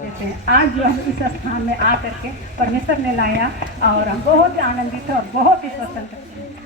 देते हैं। आज जो हम इस स्थान में आकर के परमेश्वर ने लाया और हम बहुत ही आनंदित थे और बहुत ही स्वतंत्र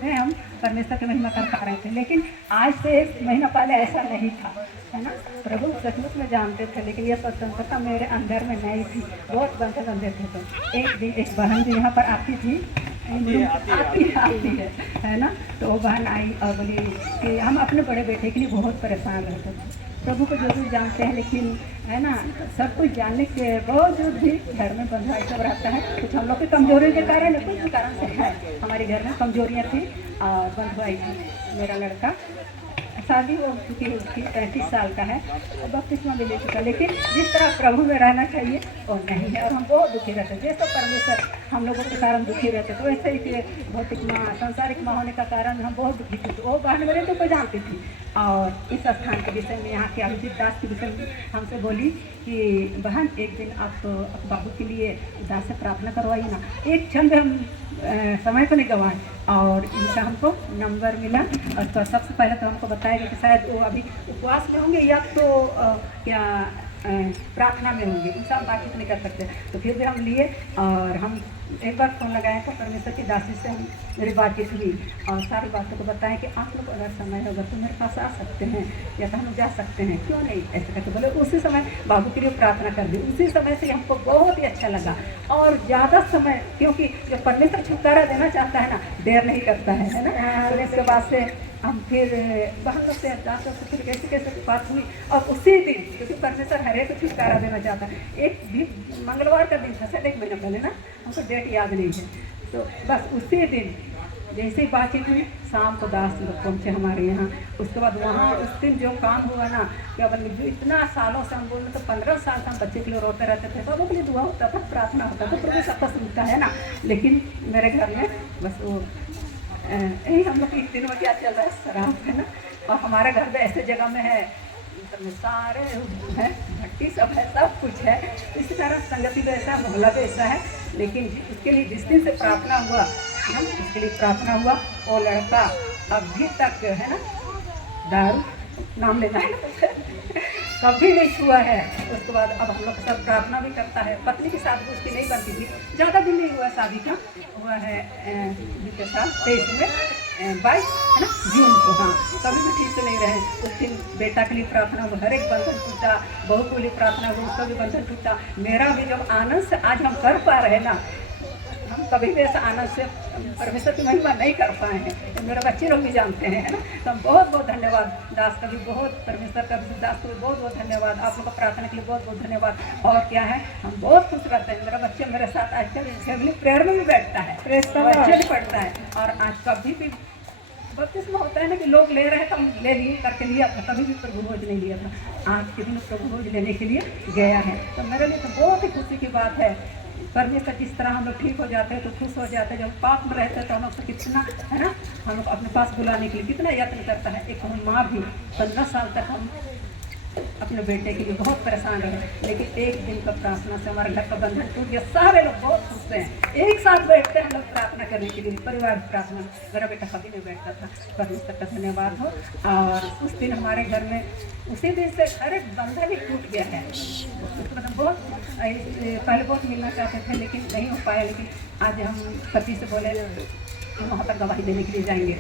थे। हम परमेश्वर की महिमा कर पा रहे थे, लेकिन आज से 1 महीना पहले ऐसा नहीं था, है ना। प्रभु सचमुच में जानते थे, लेकिन ये स्वतंत्रता मेरे अंदर में नहीं थी। बहुत बंधे बंधे थे। तो एक दिन एक बहन भी यहाँ पर आती थी, आती है ना। तो वो बहन आई और बोली कि हम अपने बड़े बेटे के लिए बहुत परेशान रहते थे। प्रभु को जरूर जानते हैं, लेकिन है ना, सब कुछ जानने के बावजूद भी घर में बंधुआई सब रहता है। कुछ हम लोग की कमजोरी के कारण, कुछ भी कारण से है, हमारे घर में कमजोरियाँ थी और बंधुआई थी। मेरा लड़का शादी हो चुकी है, उसकी 35 साल का है और बपतिस्मा भी ले चुका, लेकिन जिस तरह प्रभु में रहना चाहिए वो नहीं है। और हम बहुत दुखी रहते, जैसे परमेश्वर हम लोगों के कारण दुखी रहते, तो वैसे ही कि भौतिक माँ, सांसारिक माँ होने का कारण हम बहुत दुखी थे। तो वो बहन मेरे तो जानती थी और इस स्थान के विषय में, यहाँ के अभिजीत दास के विषय में हमसे बोली कि बहन एक दिन आप बाबू के लिए दास से प्रार्थना करवाइए ना। एक क्षण भी हम समय को नहीं गंवाए और इनका हमको नंबर मिला। और तो सबसे पहले तो हमको बताया कि शायद वो अभी उपवास में होंगे या तो क्या प्रार्थना में होंगे, इंसान बातचीत नहीं कर सकते। तो फिर भी हम लिए और हम एक बार फ़ोन लगाया था, परमेश्वर की दासी से हम मेरी बातचीत हुई और सारी बातों को बताएं कि आप लोग अगर समय होगा तो मेरे पास आ सकते हैं या तो हम जा सकते हैं, क्यों नहीं, ऐसे करके बोले। उसी समय बाबू के लिए प्रार्थना कर दी। उसी समय से हमको बहुत ही अच्छा लगा और ज़्यादा समय, क्योंकि जो परमेश्वर छुटकारा देना चाहता है ना, देर नहीं करता है ना। तो इसके बाद से हम फिर बहन लोग से दास लोग से फिर कैसे कैसे बात हुई और उसी दिन, क्योंकि परमेश्वर हर एक को छुटकारा देना चाहता है। एक भी मंगलवार का दिन था, शायद 1 महीना पहले ना, हमको डेट याद नहीं है। तो बस उसी दिन जैसे ही बातचीत हुई, शाम को दास लोग पहुँचे हमारे यहाँ। उसके बाद वहाँ उस दिन जो काम हुआ ना, क्या बोले, जो इतना सालों से हम बोल रहे तो 15 साल से हम बच्चे के लिए रोते रहते थे, सबों के लिए दुआ होता था, प्रार्थना होता था, प्रभु सबका सुनता है ना। लेकिन मेरे घर में बस वो यही हम लोग 1 दिन में क्या चल रहा है, शराब है ना। और हमारे घर में ऐसे जगह में है, में सारे हैं, भट्टी सब है, सब कुछ है। इसी तरह संगति भी ऐसा, मोहल्ला भी ऐसा है। लेकिन इसके लिए जिस दिन से प्रार्थना हुआ, हम इसके लिए प्रार्थना हुआ, वो लड़का अभी तक है ना, दारू नाम लेना है कभी नहीं छुआ है। उसके बाद अब हम लोग सब प्रार्थना भी करता है। पत्नी की शादी उसकी नहीं बनती थी, ज़्यादा दिन नहीं हुआ शादी का, हुआ है बीते साल 23 में 22 है ना, जून को। हाँ, कभी भी ठीक से नहीं रहे। उस दिन बेटा के लिए प्रार्थना हुआ, हर एक बंधन टूटा, बहू के लिए प्रार्थना हुई, उसका भी बंधन टूटा। मेरा भी जब आनंद से आज हम कर पा रहे ना, हम कभी भी ऐसा आनंद से परमेश्वर की महिमा नहीं कर पाए हैं, तो मेरे बच्चे लोग भी जानते हैं, है ना। तो हम बहुत बहुत धन्यवाद दास का भी, बहुत परमेश्वर का भी, दास को भी बहुत बहुत धन्यवाद। आप लोग का प्रार्थना के लिए बहुत बहुत धन्यवाद। और क्या है, हम बहुत खुश रहते हैं। मेरा बच्चे मेरे साथ आजकल फैमिली प्रेयर में भी बैठता है, बच्चे भी पढ़ता है। और आज कभी भी बपतिस्मा होता है ना कि लोग ले रहे हैं तो हम ले लिए करके लिया था, कभी भी प्रभु भोज नहीं लिया था। आज के दिन प्रभु भोज लेने के लिए गया है, तो मेरे लिए तो बहुत ही खुशी की बात है। परमेश्वर जिस तरह हम लोग ठीक हो जाते हैं तो खुश हो जाते हैं। जब पाप में रहते हैं तो हम लोग से कितना, है ना, हम लोग अपने पास बुलाने के लिए कितना यत्न करता है। एक हम माँ भी 15 साल तक हम अपने बेटे के लिए बहुत परेशान रहे, लेकिन एक दिन का प्रार्थना से हमारे घर का बंधन टूट गया। सारे लोग बहुत खुश हैं, एक साथ बैठते हैं हम लोग प्रार्थना करने के लिए, परिवार प्रार्थना। मेरा बेटा कभी नहीं बैठता था, परमेश्वर का धन्यवाद हो। और उस दिन हमारे घर में उसी दिन से हर एक बंधन ही टूट गया है। मतलब बहुत पहले बहुत मिलना चाहते थे लेकिन नहीं हो पाया। लेकिन आज हम पति से बोले हम वहाँ पर गवाही देने के लिए जाएंगे,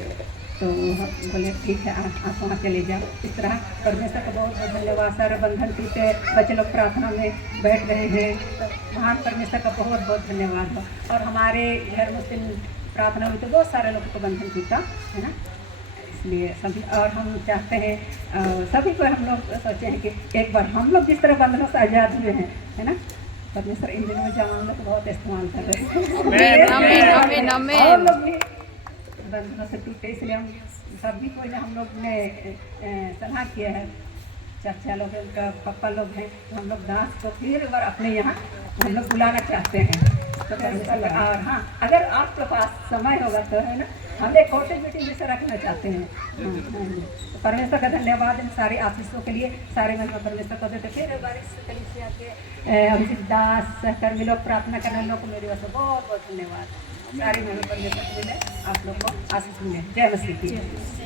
तो बोले ठीक है, आप वहाँ चले जाओ। इस तरह परमेश्वर का बहुत बहुत धन्यवाद। सारे बंधन टूटे, बच्चे लोग प्रार्थना में बैठ रहे हैं, तो महान परमेश्वर का बहुत बहुत धन्यवाद हो। और हमारे घर में उस दिन प्रार्थना हुई तो बहुत सारे लोगों को बंधन टूटा, है ना। इसलिए सभी, और हम चाहते हैं सभी को, हम लोग सोचे हैं कि एक बार हम लोग जिस तरह बंधनों से आज़ाद हुए हैं, है ना, परमेश्वर इन दिनों में जवान लोग बहुत इस्तेमाल कर रहे हैं और लोग भी बंधनों से टूटे। इसलिए हम सभी को हम लोग ने सलाह किया है, चाचा लोग हैं, उनका पापा लोग हैं, तो हम लोग दास को फिर एक बार अपने यहाँ हम लोग बुलाना चाहते हैं। तो और हाँ, अगर आपके पास समय होगा तो, है ना, हम एक कॉटेज मीटिंग जैसे रखना चाहते हैं। तो परमेश्वर का धन्यवाद इन सारी आशीषों के लिए, सारे महिमा परमेश्वर को देते। फिर बारिश कलीसिया के अभिजीत दास सहकर्मी लोग, प्रार्थना करने लोग को मेरी वजह से बहुत बहुत धन्यवाद। सारी महिमा परमेश्वर के लिए आप लोग को आशीष मिले। जय मसीह की।